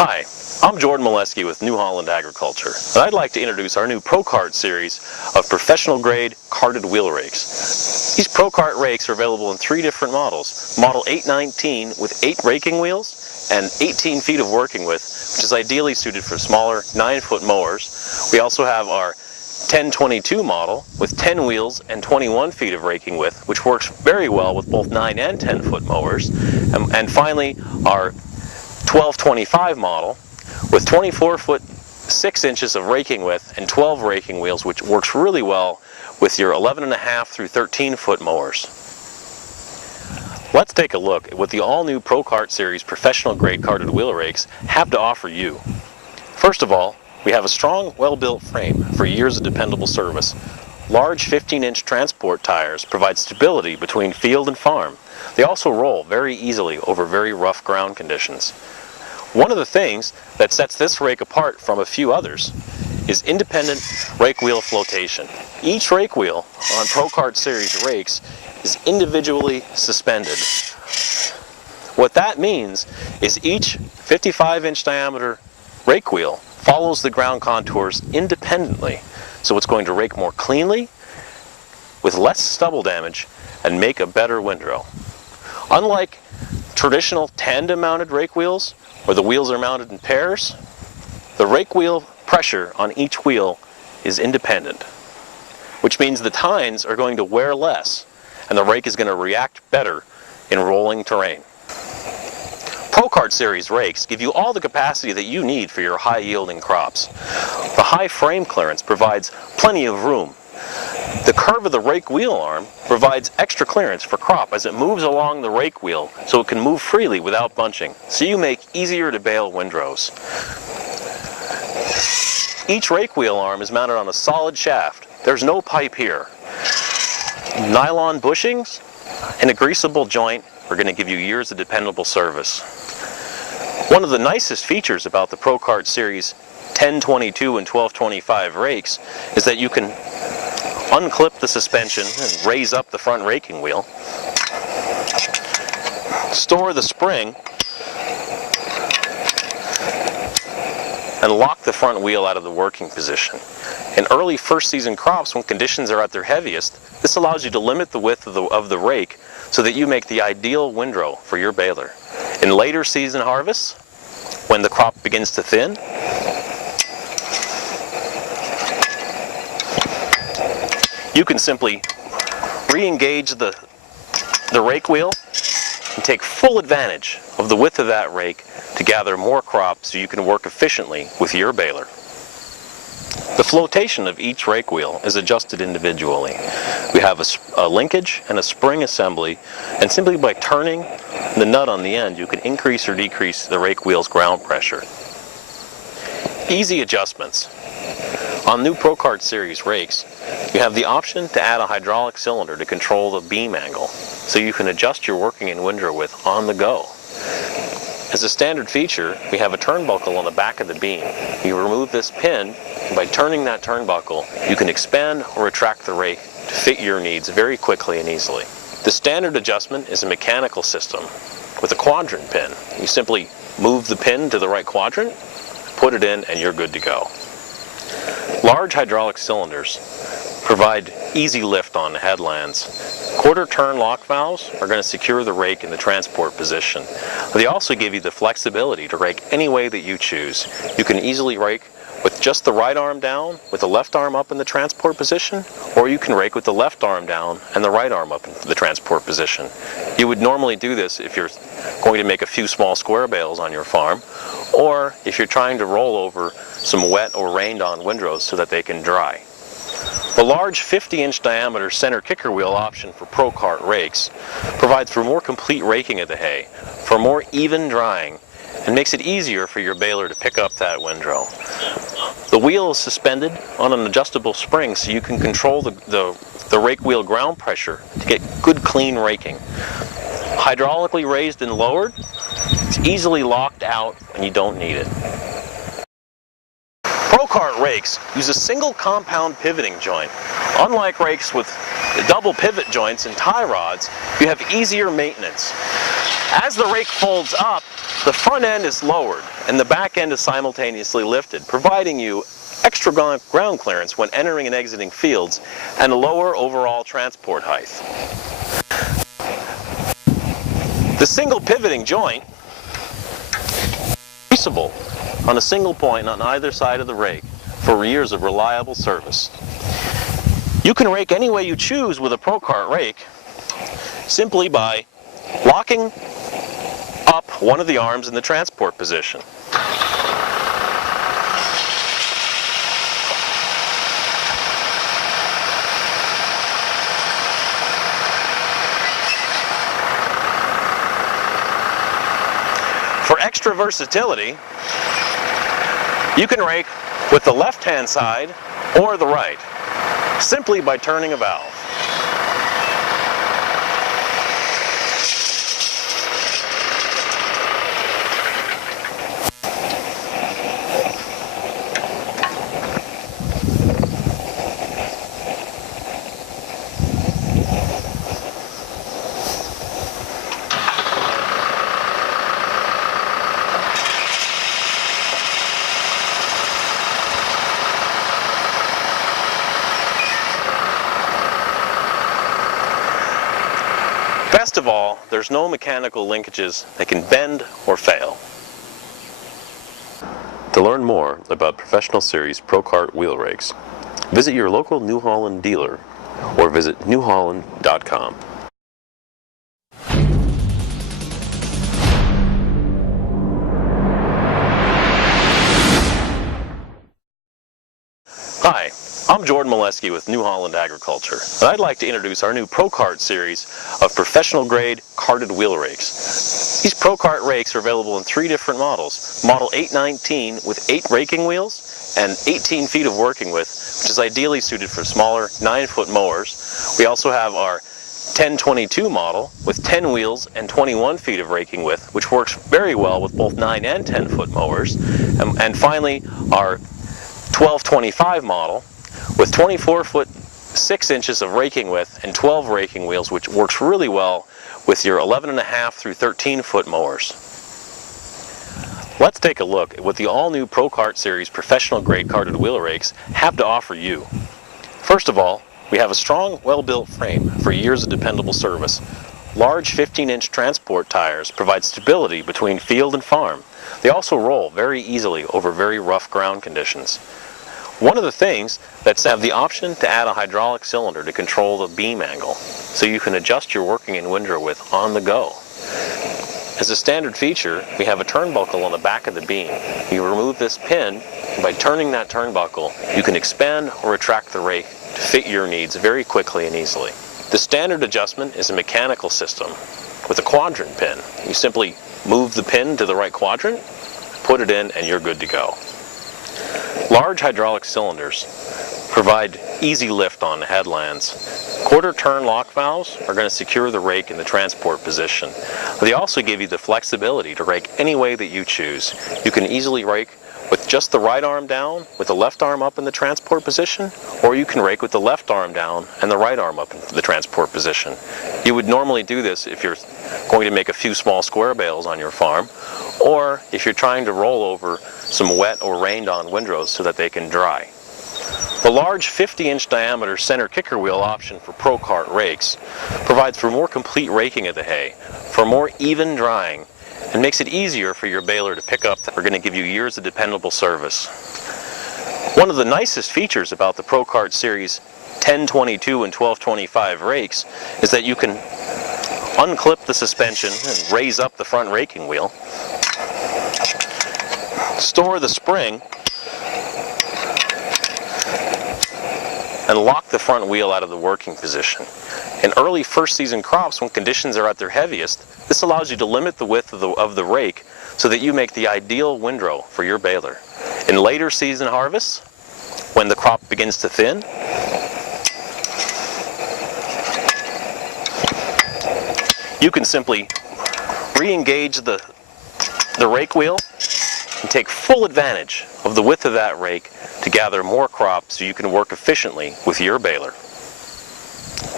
Hi, I'm Jordan Milewski with New Holland Agriculture, and I'd like to introduce our new ProCart series of professional-grade carted wheel rakes. These ProCart rakes are available in 3 different models. Model 819 with 8 raking wheels and 18 feet of working width, which is ideally suited for smaller 9-foot mowers. We also have our 1022 model with 10 wheels and 21 feet of raking width, which works very well with both 9 and 10-foot mowers. And finally, our 1225 model with 24 foot 6 inches of raking width and 12 raking wheels, which works really well with your 11.5 through 13 foot mowers. Let's take a look at what the all-new ProCart series professional grade carted wheel rakes have to offer you. First of all, we have a strong, well-built frame for years of dependable service. Large 15-inch transport tires provide stability between field and farm. They also roll very easily over very rough ground conditions. One of the things that sets this rake apart from a few others is independent rake wheel flotation. Each rake wheel on ProCart series rakes is individually suspended. What that means is each 55-inch diameter rake wheel follows the ground contours independently, so it's going to rake more cleanly, with less stubble damage, and make a better windrow. Unlike traditional tandem-mounted rake wheels, where the wheels are mounted in pairs, the rake wheel pressure on each wheel is independent, which means the tines are going to wear less, and the rake is going to react better in rolling terrain. ProCart series rakes give you all the capacity that you need for your high-yielding crops. The high frame clearance provides plenty of room. The curve of the rake wheel arm provides extra clearance for crop as it moves along the rake wheel, so it can move freely without bunching, so you make easier to bale windrows. Each rake wheel arm is mounted on a solid shaft. There's no pipe here. Nylon bushings and a greasable joint are going to give you years of dependable service. One of the nicest features about the ProCart series 1022 and 1225 rakes is that you can unclip the suspension and raise up the front raking wheel, store the spring, and lock the front wheel out of the working position. In early first season crops, when conditions are at their heaviest, this allows you to limit the width of the rake so that you make the ideal windrow for your baler. In later season harvests, when the crop begins to thin, you can simply re-engage the rake wheel and take full advantage of the width of that rake to gather more crop so you can work efficiently with your baler. The flotation of each rake wheel is adjusted individually. We have a linkage and a spring assembly, and simply by turning the nut on the end, you can increase or decrease the rake wheel's ground pressure. Easy adjustments. On new ProCart series rakes, you have the option to add a hydraulic cylinder to control the beam angle, so you can adjust your working and windrow width on the go. As a standard feature, we have a turnbuckle on the back of the beam. You remove this pin, and by turning that turnbuckle, you can expand or retract the rake to fit your needs very quickly and easily. The standard adjustment is a mechanical system with a quadrant pin. You simply move the pin to the right quadrant, put it in, and you're good to go. Large hydraulic cylinders provide easy lift on headlands. Quarter-turn lock valves are going to secure the rake in the transport position. They also give you the flexibility to rake any way that you choose. You can easily rake with just the right arm down, with the left arm up in the transport position, or you can rake with the left arm down and the right arm up in the transport position. You would normally do this if you're going to make a few small square bales on your farm, or if you're trying to roll over some wet or rained-on windrows so that they can dry. The large 50-inch diameter center kicker wheel option for ProCart rakes provides for more complete raking of the hay, for more even drying, and makes it easier for your baler to pick up that windrow. The wheel is suspended on an adjustable spring so you can control the rake wheel ground pressure to get good clean raking. Hydraulically raised and lowered, it's easily locked out when you don't need it. ProCart rakes use a single compound pivoting joint. Unlike rakes with double pivot joints and tie rods, you have easier maintenance. As the rake folds up, The front end is lowered and the back end is simultaneously lifted, providing you extra ground clearance when entering and exiting fields and a lower overall transport height. The single pivoting joint is replaceable on a single point on either side of the rake for years of reliable service. You can rake any way you choose with a ProCart rake simply by locking up one of the arms in the transport position. For extra versatility, you can rake with the left-hand side or the right, simply by turning a valve. Best of all, there's no mechanical linkages that can bend or fail. To learn more about Professional Series ProCart wheel rakes, visit your local New Holland dealer or visit newholland.com. Hi, I'm Jordan Milewski with New Holland Agriculture, and I'd like to introduce our new ProCart series of professional grade carted wheel rakes. These ProCart rakes are available in 3 different models. Model 819 with 8 raking wheels and 18 feet of working width, which is ideally suited for smaller 9-foot mowers. We also have our 1022 model with 10 wheels and 21 feet of raking width, which works very well with both 9 and 10-foot mowers. And finally, our 1225 model with 24 foot 6 inches of raking width and 12 raking wheels, which works really well with your 11.5 through 13 foot mowers. Let's take a look at what the all-new ProCart series professional grade carted wheel rakes have to offer you. First of all, we have a strong, well-built frame for years of dependable service. Large 15-inch transport tires provide stability between field and farm. They also roll very easily over very rough ground conditions. One of the things that's have the option to add a hydraulic cylinder to control the beam angle, so you can adjust your working and windrow width on the go. As a standard feature, we have a turnbuckle on the back of the beam. You remove this pin, and by turning that turnbuckle, you can expand or retract the rake to fit your needs very quickly and easily. The standard adjustment is a mechanical system with a quadrant pin. You simply move the pin to the right quadrant, put it in, and you're good to go. Large hydraulic cylinders provide easy lift on headlands. Quarter turn lock valves are going to secure the rake in the transport position. They also give you the flexibility to rake any way that you choose. You can easily rake with just the right arm down, with the left arm up in the transport position, or you can rake with the left arm down and the right arm up in the transport position. You would normally do this if you're going to make a few small square bales on your farm, or if you're trying to roll over some wet or rained on windrows so that they can dry. The large 50-inch diameter center kicker wheel option for ProCart rakes provides for more complete raking of the hay, for more even drying, and makes it easier for your baler to pick up that are going to give you years of dependable service. One of the nicest features about the ProCart series 1022 and 1225 rakes is that you can unclip the suspension and raise up the front raking wheel, store the spring, and lock the front wheel out of the working position. In early first season crops, when conditions are at their heaviest, this allows you to limit the width of the rake so that you make the ideal windrow for your baler. In later season harvests, when the crop begins to thin, you can simply re-engage the rake wheel and take full advantage of the width of that rake to gather more crops so you can work efficiently with your baler.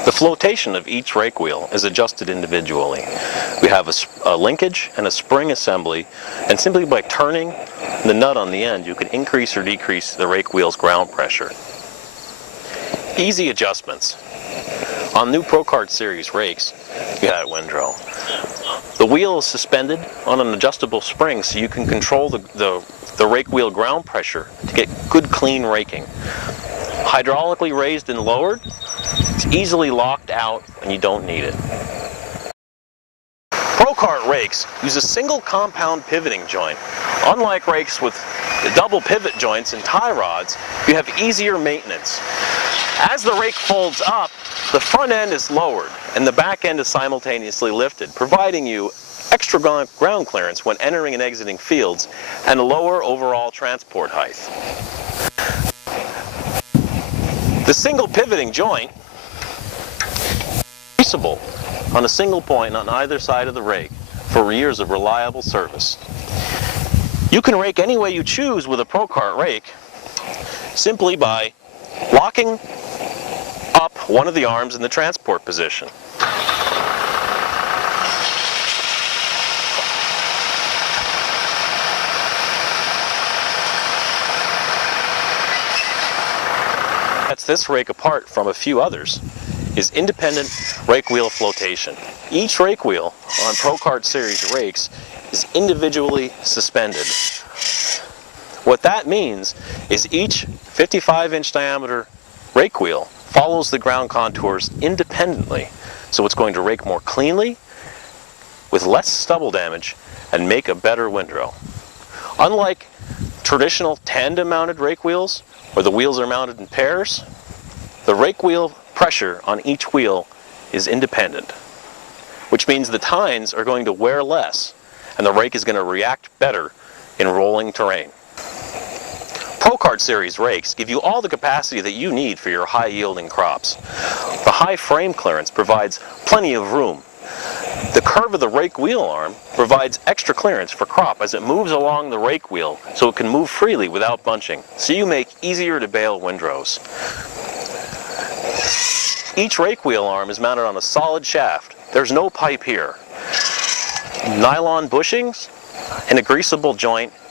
The flotation of each rake wheel is adjusted individually. We have a linkage and a spring assembly, and simply by turning the nut on the end, you can increase or decrease the rake wheel's ground pressure. Easy adjustments. On new ProCart series rakes, you have windrow. The wheel is suspended on an adjustable spring so you can control the rake wheel ground pressure to get good clean raking. Hydraulically raised and lowered, it's easily locked out and you don't need it. ProCart rakes use a single compound pivoting joint. Unlike rakes with double pivot joints and tie rods, you have easier maintenance. As the rake folds up, the front end is lowered and the back end is simultaneously lifted, providing you extra ground clearance when entering and exiting fields and a lower overall transport height. The single pivoting joint is greasable on a single point on either side of the rake for years of reliable service. You can rake any way you choose with a ProCart rake simply by locking up one of the arms in the transport position. Sets this rake apart from a few others is independent rake wheel flotation. Each rake wheel on ProCart series rakes is individually suspended. What that means is each 55-inch diameter rake wheel follows the ground contours independently, so it's going to rake more cleanly, with less stubble damage, and make a better windrow. Unlike traditional tandem-mounted rake wheels, where the wheels are mounted in pairs, the rake wheel pressure on each wheel is independent, which means the tines are going to wear less, and the rake is going to react better in rolling terrain. ProCart series rakes give you all the capacity that you need for your high-yielding crops. The high frame clearance provides plenty of room. The curve of the rake wheel arm provides extra clearance for crop as it moves along the rake wheel so it can move freely without bunching, so you make easier to bale windrows. Each rake wheel arm is mounted on a solid shaft. There's no pipe here. Nylon bushings and a greasable joint